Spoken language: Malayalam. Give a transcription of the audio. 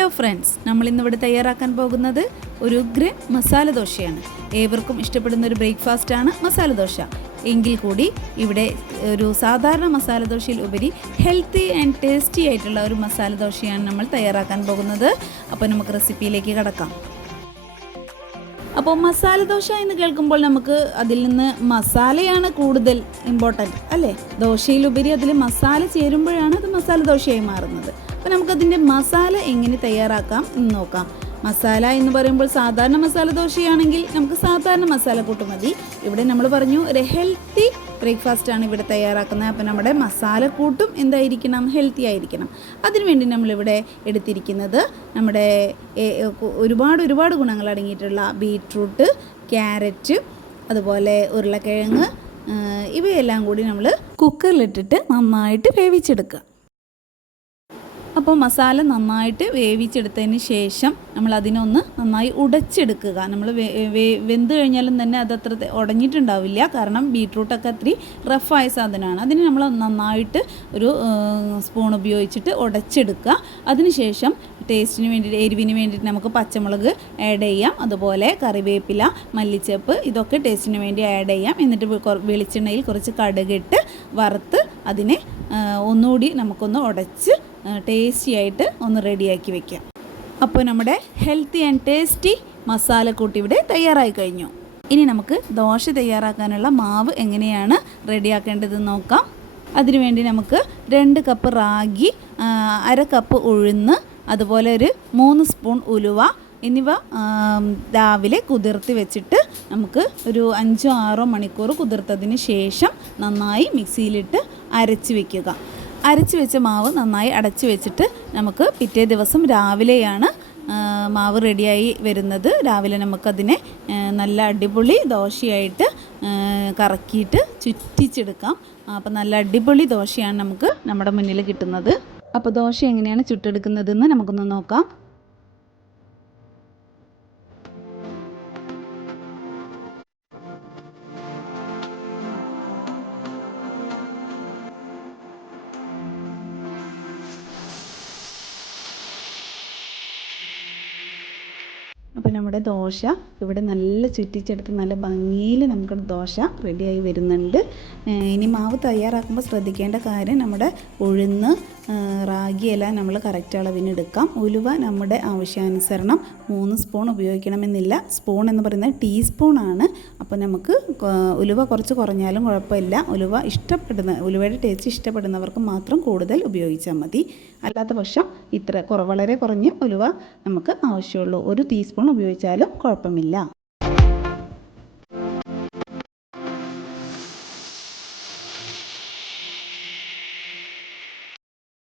ഹലോ ഫ്രണ്ട്സ് നമ്മൾ ഇന്നിവിടെ തയ്യാറാക്കാൻ പോകുന്നത് ഒരു ഉഗ്രൻ മസാല ദോശയാണ്. ഏവർക്കും ഇഷ്ടപ്പെടുന്ന ഒരു ബ്രേക്ക്ഫാസ്റ്റ് ആണ് മസാല ദോശ. എങ്കിൽ കൂടി ഇവിടെ ഒരു സാധാരണ മസാല ദോശയിൽ ഉപരി ഹെൽത്തി ആൻഡ് ടേസ്റ്റി ആയിട്ടുള്ള ഒരു മസാല ദോശയാണ് നമ്മൾ തയ്യാറാക്കാൻ പോകുന്നത്. അപ്പോൾ നമുക്ക് റെസിപ്പിയിലേക്ക് കടക്കാം. അപ്പോൾ മസാല ദോശ എന്ന് കേൾക്കുമ്പോൾ നമുക്ക് അതിൽ നിന്ന് മസാലയാണ് കൂടുതൽ ഇമ്പോർട്ടന്റ് അല്ലേ? ദോശയിലുപരി അതിൽ മസാല ചേരുമ്പോഴാണ് അത് മസാല ദോശയായി മാറുന്നത്. അപ്പോൾ നമുക്കതിന്റെ മസാല എങ്ങനെ തയ്യാറാക്കാം എന്ന് നോക്കാം. മസാല എന്ന് പറയുമ്പോൾ സാധാരണ മസാല ദോശയാണെങ്കിൽ നമുക്ക് സാധാരണ മസാല കൂട്ട് മതി. ഇവിടെ നമ്മൾ പറഞ്ഞു ഒരു ഹെൽത്തി ബ്രേക്ക്ഫാസ്റ്റ് ആണ് ഇവിടെ തയ്യാറാക്കുന്നത്. അപ്പോൾ നമ്മുടെ മസാല കൂട്ടും എന്തായിരിക്കണം? ഹെൽത്തി ആയിരിക്കണം. അതിനുവേണ്ടി നമ്മളിവിടെ എടുത്തിരിക്കുന്നത് നമ്മുടെ ഒരുപാട് ഒരുപാട് ഗുണങ്ങൾ അടങ്ങിയിട്ടുള്ള ബീട്രൂട്ട് ക്യാരറ്റ് അതുപോലെ ഉരുളക്കിഴങ്ങ് ഇവയെല്ലാം കൂടി നമ്മൾ കുക്കറിലിട്ടിട്ട് നന്നായിട്ട് വേവിച്ചെടുക്കുക. അപ്പോൾ മസാല നന്നായിട്ട് വേവിച്ചെടുത്തതിന് ശേഷം നമ്മൾ അതിനൊന്ന് നന്നായി ഉടച്ചെടുക്കുക. നമ്മൾ വെന്ത് കഴിഞ്ഞാലും തന്നെ അത് അത്ര ഉടഞ്ഞിട്ടുണ്ടാവില്ല. കാരണം ബീട്രൂട്ടൊക്കെ അത്രയും റഫായ സാധനമാണ്. അതിന് നമ്മൾ നന്നായിട്ട് ഒരു സ്പൂൺ ഉപയോഗിച്ചിട്ട് ഉടച്ചെടുക്കുക. അതിനുശേഷം ടേസ്റ്റിന് വേണ്ടിയിട്ട് എരിവിന് വേണ്ടിയിട്ട് നമുക്ക് പച്ചമുളക് ആഡ് ചെയ്യാം. അതുപോലെ കറിവേപ്പില മല്ലിച്ചപ്പ് ഇതൊക്കെ ടേസ്റ്റിന് വേണ്ടി ആഡ് ചെയ്യാം. എന്നിട്ട് വെളിച്ചെണ്ണയിൽ കുറച്ച് കടുകിട്ട് വറുത്ത് അതിനെ ഒന്നുകൂടി നമുക്കൊന്ന് ഉടച്ച് ടേസ്റ്റി ആയിട്ട് ഒന്ന് റെഡിയാക്കി വെക്കാം. അപ്പോൾ നമ്മുടെ ഹെൽത്തി ആൻഡ് ടേസ്റ്റി മസാലക്കൂട്ട് ഇവിടെ തയ്യാറായി കഴിഞ്ഞു. ഇനി നമുക്ക് ദോശ തയ്യാറാക്കാനുള്ള മാവ് എങ്ങനെയാണ് റെഡിയാക്കേണ്ടതെന്ന് നോക്കാം. അതിനുവേണ്ടി നമുക്ക് രണ്ട് കപ്പ് റാഗി അര കപ്പ് ഉഴുന്ന് അതുപോലെ ഒരു മൂന്ന് സ്പൂൺ ഉലുവ എന്നിവ രാവിലെ കുതിർത്തി വെച്ചിട്ട് നമുക്ക് ഒരു അഞ്ചോ ആറോ മണിക്കൂർ കുതിർത്തതിന് ശേഷം നന്നായി മിക്സിയിലിട്ട് അരച്ച് വെക്കുക. അരച്ച് വെച്ച മാവ് നന്നായി അടച്ചു വെച്ചിട്ട് നമുക്ക് പിറ്റേ ദിവസം രാവിലെയാണ് മാവ് റെഡിയായി വരുന്നത്. രാവിലെ നമുക്കതിനെ നല്ല അടിപൊളി ദോശയായിട്ട് കറക്കിയിട്ട് ചുറ്റിച്ചെടുക്കാം. അപ്പോൾ നല്ല അടിപൊളി ദോശയാണ് നമുക്ക് നമ്മുടെ മുന്നിൽ കിട്ടുന്നത്. അപ്പോൾ ദോശ എങ്ങനെയാണ് ചുട്ടെടുക്കുന്നതെന്ന് നമുക്കൊന്ന് നോക്കാം. അപ്പോൾ നമ്മുടെ ദോശ ഇവിടെ നല്ല ചുറ്റിച്ചെടുത്ത് നല്ല ഭംഗിയിൽ നമുക്ക് ദോശ റെഡിയായി വരുന്നുണ്ട്. ഇനി മാവ് തയ്യാറാക്കുമ്പോൾ ശ്രദ്ധിക്കേണ്ട കാര്യം നമ്മുടെ ഉഴുന്ന് റാഗിയെല്ലാം നമ്മൾ കറക്റ്റ് അളവിന് എടുക്കാം ഉലുവ നമ്മുടെ ആവശ്യാനുസരണം മൂന്ന് സ്പൂൺ ഉപയോഗിക്കണമെന്നില്ല. സ്പൂൺ എന്ന് പറയുന്നത് ടീസ്പൂണാണ് അപ്പോൾ നമുക്ക് ഉലുവ കുറച്ച് കുറഞ്ഞാലും കുഴപ്പമില്ല. ഉലുവ ഇഷ്ടപ്പെടുന്ന ഉലുവയുടെ ടേസ്റ്റ് ഇഷ്ടപ്പെടുന്നവർക്ക് മാത്രം കൂടുതൽ ഉപയോഗിച്ചാൽ മതി. അല്ലാത്ത പക്ഷം ഇത്ര വളരെ കുറഞ്ഞ് ഉലുവ നമുക്ക് ആവശ്യമുള്ളൂ. ഒരു ടീസ്പൂൺ ഉപയോഗിച്ചാലും കുഴപ്പമില്ല